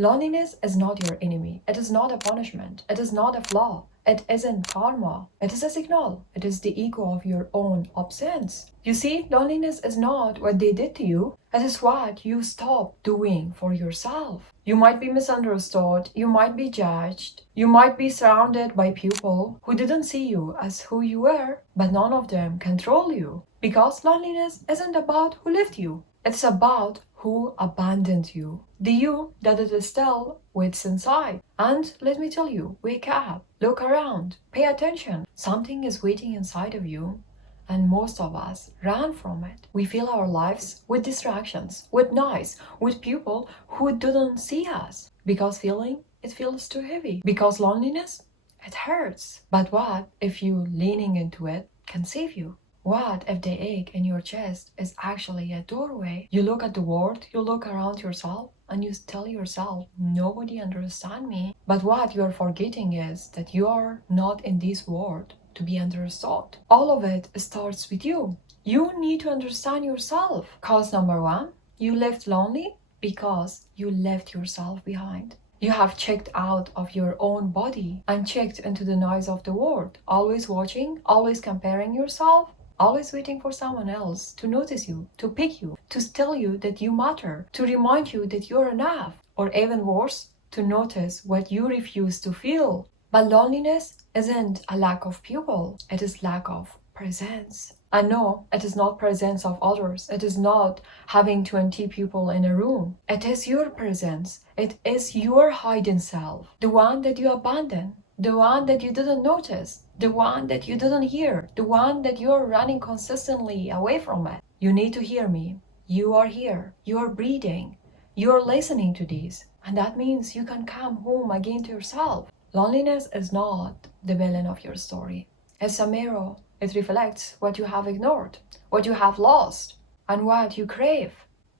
Loneliness is not your enemy. It is not a punishment. It is not a flaw. It isn't karma. It is a signal. It is the echo of your own absence. You see, loneliness is not what they did to you. It is what you stopped doing for yourself. You might be misunderstood. You might be judged. You might be surrounded by people who didn't see you as who you were, but none of them control you. Because loneliness isn't about who left you. It's about who abandoned you. The you that it is still waits inside. And let me tell you, wake up, look around, pay attention. Something is waiting inside of you, and most of us run from it. We fill our lives with distractions, with noise, with people who didn't see us. Because it feels too heavy. Because loneliness, it hurts. But what if you leaning into it can save you? What if the ache in your chest is actually a doorway? You look at the world, you look around yourself, and you tell yourself, nobody understands me. But what you are forgetting is that you are not in this world to be understood. All of it starts with you. You need to understand yourself. Cause number one, you left lonely because you left yourself behind. You have checked out of your own body and checked into the noise of the world, always watching, always comparing yourself, always waiting for someone else to notice you, to pick you, to tell you that you matter, to remind you that you're enough, or even worse, to notice what you refuse to feel. But loneliness isn't a lack of people, it is lack of presence. And no, it is not presence of others. It is not having 20 people in a room. It is your presence. It is your hidden self, the one that you abandoned, the one that you didn't notice, the one that you didn't hear, the one that you're running consistently away from it. You need to hear me. You are here. You are breathing. You are listening to this. And that means you can come home again to yourself. Loneliness is not the villain of your story. It's a mirror. It reflects what you have ignored, what you have lost, and what you crave.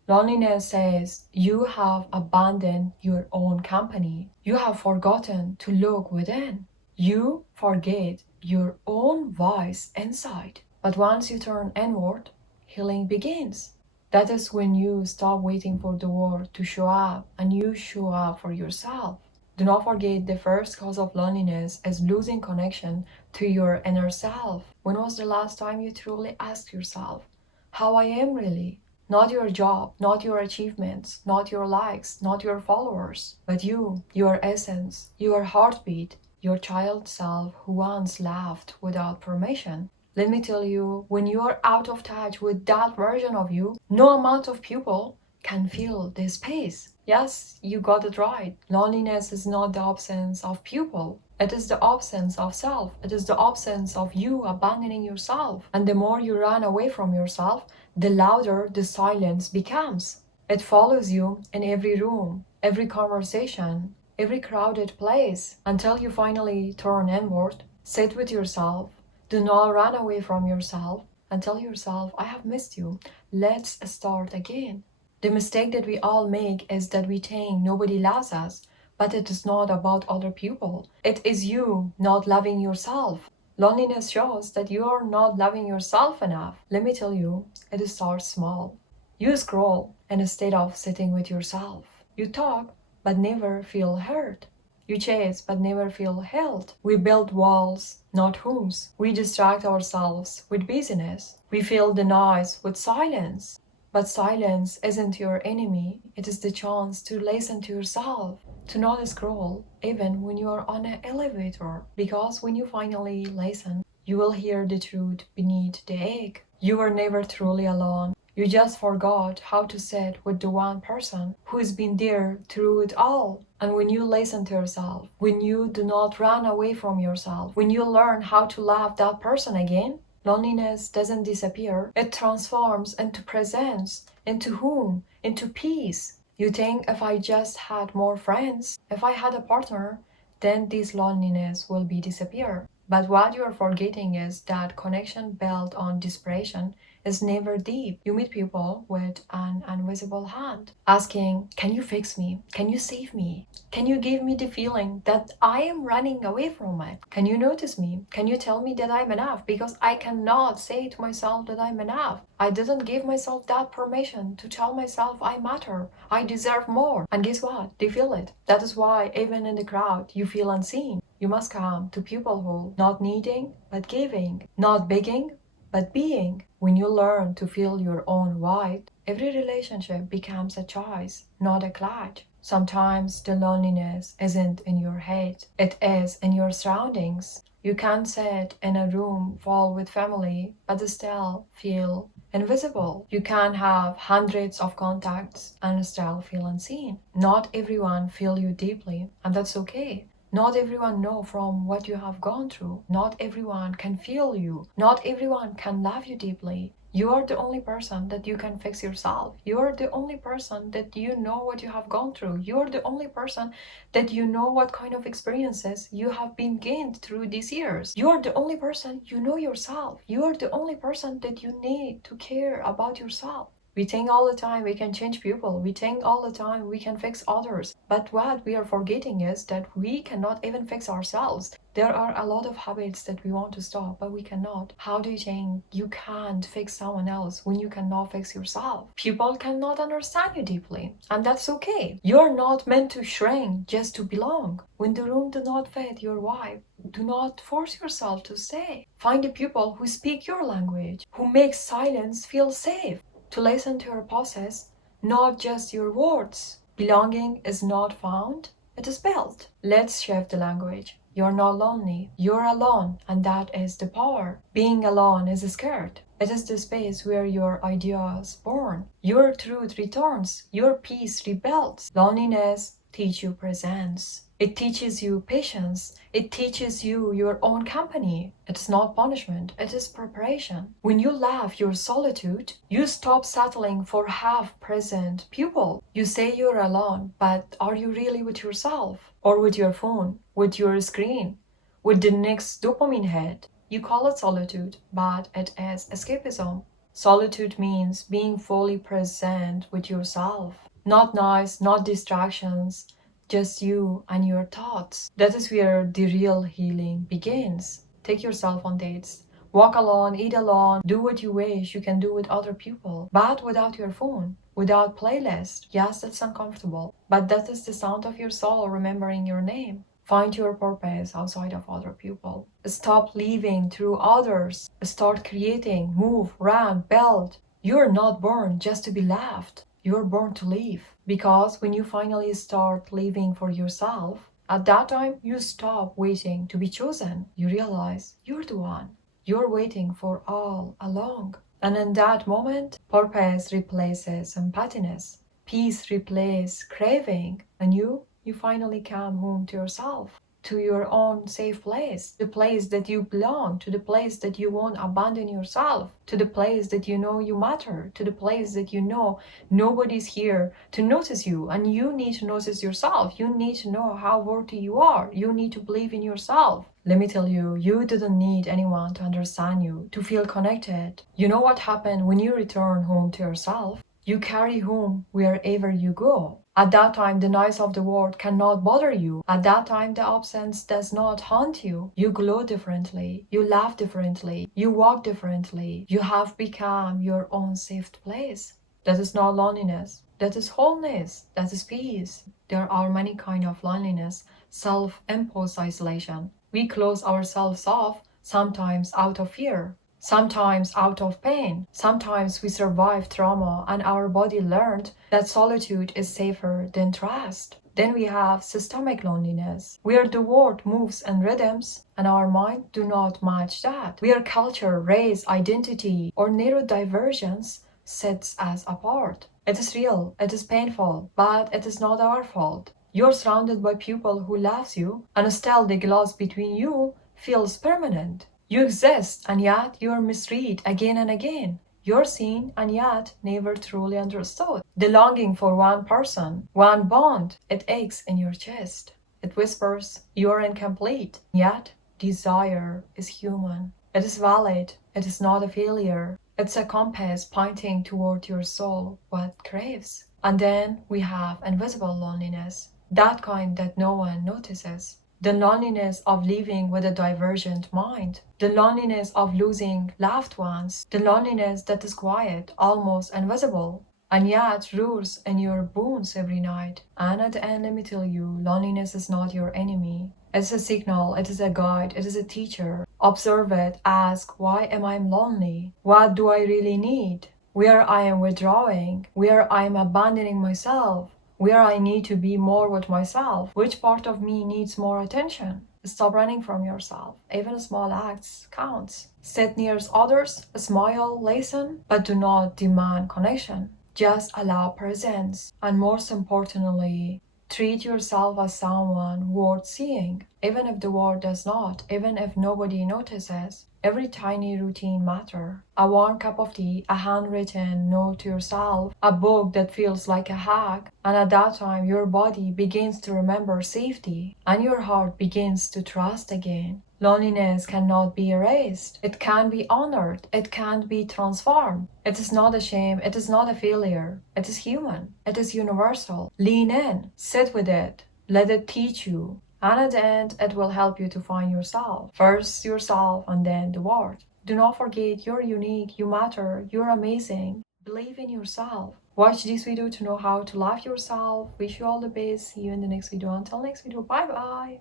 Loneliness says you have abandoned your own company. You have forgotten to look within. You forget your own voice inside. But once you turn inward, healing begins. That is when you stop waiting for the world to show up and you show up for yourself. Do not forget the first cause of loneliness is losing connection to your inner self. When was the last time you truly asked yourself how I am really? Not your job, not your achievements, not your likes, not your followers, but you, your essence, your heartbeat, your child self who once laughed without permission. Let me tell you, when you are out of touch with that version of you, no amount of people can fill this space. Yes, you got it right. Loneliness is not the absence of people. It is the absence of self. It is the absence of you abandoning yourself. And the more you run away from yourself, the louder the silence becomes. It follows you in every room, every conversation, every crowded place, until you finally turn inward, sit with yourself. Do not run away from yourself and tell yourself, I have missed you. Let's start again. The mistake that we all make is that we think nobody loves us, but it is not about other people. It is you not loving yourself. Loneliness shows that you are not loving yourself enough. Let me tell you, it starts small. You scroll instead of sitting with yourself. You talk, but never feel heard. You chase, but never feel held. We build walls, not homes. We distract ourselves with busyness. We fill the noise with silence. But silence isn't your enemy. It is the chance to listen to yourself, to not scroll even when you are on an elevator. Because when you finally listen, you will hear the truth beneath the ache. You were never truly alone. You just forgot how to sit with the one person who has been there through it all. And when you listen to yourself, when you do not run away from yourself, when you learn how to love that person again, loneliness doesn't disappear. It transforms into presence, into home, into peace. You think if I just had more friends, if I had a partner, then this loneliness will be disappear. But what you are forgetting is that connection built on desperation is never deep. You meet people with an invisible hand, asking, can you fix me? Can you save me? Can you give me the feeling that I am running away from it? Can you notice me? Can you tell me that I'm enough? Because I cannot say to myself that I'm enough. I didn't give myself that permission to tell myself I matter. I deserve more. And guess what? They feel it. That is why even in the crowd, you feel unseen. You must come to people who not needing, but giving. Not begging, but being. When you learn to feel your own right, every relationship becomes a choice, not a clutch. Sometimes the loneliness isn't in your head, it is in your surroundings. You can sit in a room full with family, but still feel invisible. You can have hundreds of contacts and still feel unseen. Not everyone feel you deeply, and that's okay. Not everyone know from what you have gone through. Not everyone can feel you. Not everyone can love you deeply. You are the only person that you can fix yourself. You are the only person that you know what you have gone through. You are the only person that you know what kind of experiences you have been gained through these years. You are the only person you know yourself. You are the only person that you need to care about yourself. We think all the time we can change people. We think all the time we can fix others. But what we are forgetting is that we cannot even fix ourselves. There are a lot of habits that we want to stop, but we cannot. How do you think you can't fix someone else when you cannot fix yourself? People cannot understand you deeply, and that's okay. You're not meant to shrink just to belong. When the room does not fit your vibe, do not force yourself to stay. Find the people who speak your language, who make silence feel safe. To listen to your pauses, not just your words. Belonging is not found, it is built. Let's shift the language. You're not lonely, you're alone, and that is the power. Being alone is scared. It is the space where your ideas born, your truth returns, your peace rebuilds. Loneliness teaches you presence. It teaches you patience. It teaches you your own company. It's not punishment, it is preparation. When you love your solitude, you stop settling for half-present people. You say you're alone, but are you really with yourself? Or with your phone? With your screen? With the next dopamine hit? You call it solitude, but it is escapism. Solitude means being fully present with yourself. Not noise, not distractions, just you and your thoughts. That is where the real healing begins. Take yourself on dates. Walk alone, eat alone, do what you wish you can do with other people, but without your phone, without playlist. Yes, that's uncomfortable, but that is the sound of your soul remembering your name. Find your purpose outside of other people. Stop living through others. Start creating, move, run, build. You're not born just to be loved. You're born to live. Because when you finally start living for yourself, at that time you stop waiting to be chosen. You realize you're the one. You're waiting for all along. And in that moment, purpose replaces emptiness. Peace replaces craving. And you finally come home to yourself, to your own safe place, the place that you belong, to the place that you won't abandon yourself, to the place that you know you matter, to the place that you know nobody's here to notice you, and you need to notice yourself. You need to know how worthy you are. You need to believe in yourself. Let me tell you, you didn't need anyone to understand you, to feel connected. You know what happened when you return home to yourself? You carry home wherever you go. At that time, the noise of the world cannot bother you. At that time, the absence does not haunt you. You glow differently. You laugh differently. You walk differently. You have become your own safe place. That is not loneliness. That is wholeness. That is peace. There are many kinds of loneliness, self-imposed isolation. We close ourselves off, sometimes out of fear, sometimes out of pain. Sometimes we survive trauma and our body learned that solitude is safer than trust. Then we have systemic loneliness, where the world moves in rhythms and our mind do not match that. Where culture, race, identity, or neurodivergence sets us apart. It is real, it is painful, but it is not our fault. You're surrounded by people who loves you, and still the glass between you feels permanent. You exist, and yet you're misread again and again. You're seen, and yet never truly understood. The longing for one person, one bond, it aches in your chest. It whispers, you're incomplete. Yet, desire is human. It is valid. It is not a failure. It's a compass pointing toward your soul, what craves. And then we have invisible loneliness, that kind that no one notices. The loneliness of living with a divergent mind, the loneliness of losing loved ones, the loneliness that is quiet, almost invisible, and yet roars in your bones every night. And at the end, let me tell you, loneliness is not your enemy. It's a signal, it is a guide, it is a teacher. Observe it, ask, why am I lonely? What do I really need? Where I am withdrawing, where I am abandoning myself, where I need to be more with myself, which part of me needs more attention. Stop running from yourself. Even small acts counts. Sit near others, smile, listen, but do not demand connection. Just allow presence. And most importantly, treat yourself as someone worth seeing, even if the world does not, even if nobody notices. Every tiny routine matters. A warm cup of tea, a handwritten note to yourself, a book that feels like a hug, and at that time your body begins to remember safety and your heart begins to trust again. Loneliness cannot be erased. It can be honored. It can be transformed. It is not a shame. It is not a failure. It is human. It is universal. Lean in. Sit with it. Let it teach you. And at the end, it will help you to find yourself. First yourself and then the world. Do not forget you're unique, you matter, you're amazing. Believe in yourself. Watch this video to know how to love yourself. Wish you all the best. See you in the next video. Until next video, bye bye.